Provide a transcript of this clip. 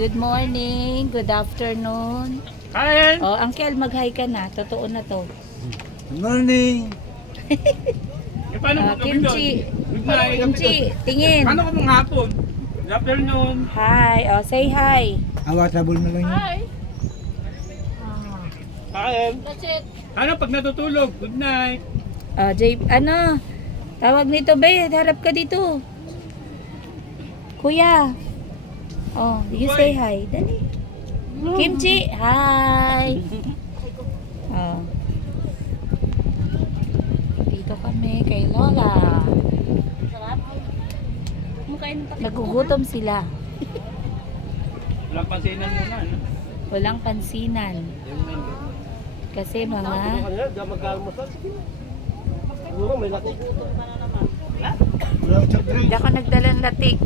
Good morning, good afternoon. Kain! Oh, Uncle, mag-hi ka na. Totoo na to. Good morning. Paano mo gabi doon? Kimchi. Good night. Kimchi, tingin. Paano ka mong hapon? Good afternoon. Hi. Oh, say hi. Awatable na lang yun. Kain. Ano pag natutulog? Good night. Jay, ano? Tawag nito, be. Harap ka dito. Kuya. Oh, you say hi. Dali. Kimchi, hi. Oh. Dito kami kay Lola. Nagugutom sila. Walang pansinan muna. Ano? Walang pansinan. Kasi mga Walang soft drink. hindi ako nagdala ng latik.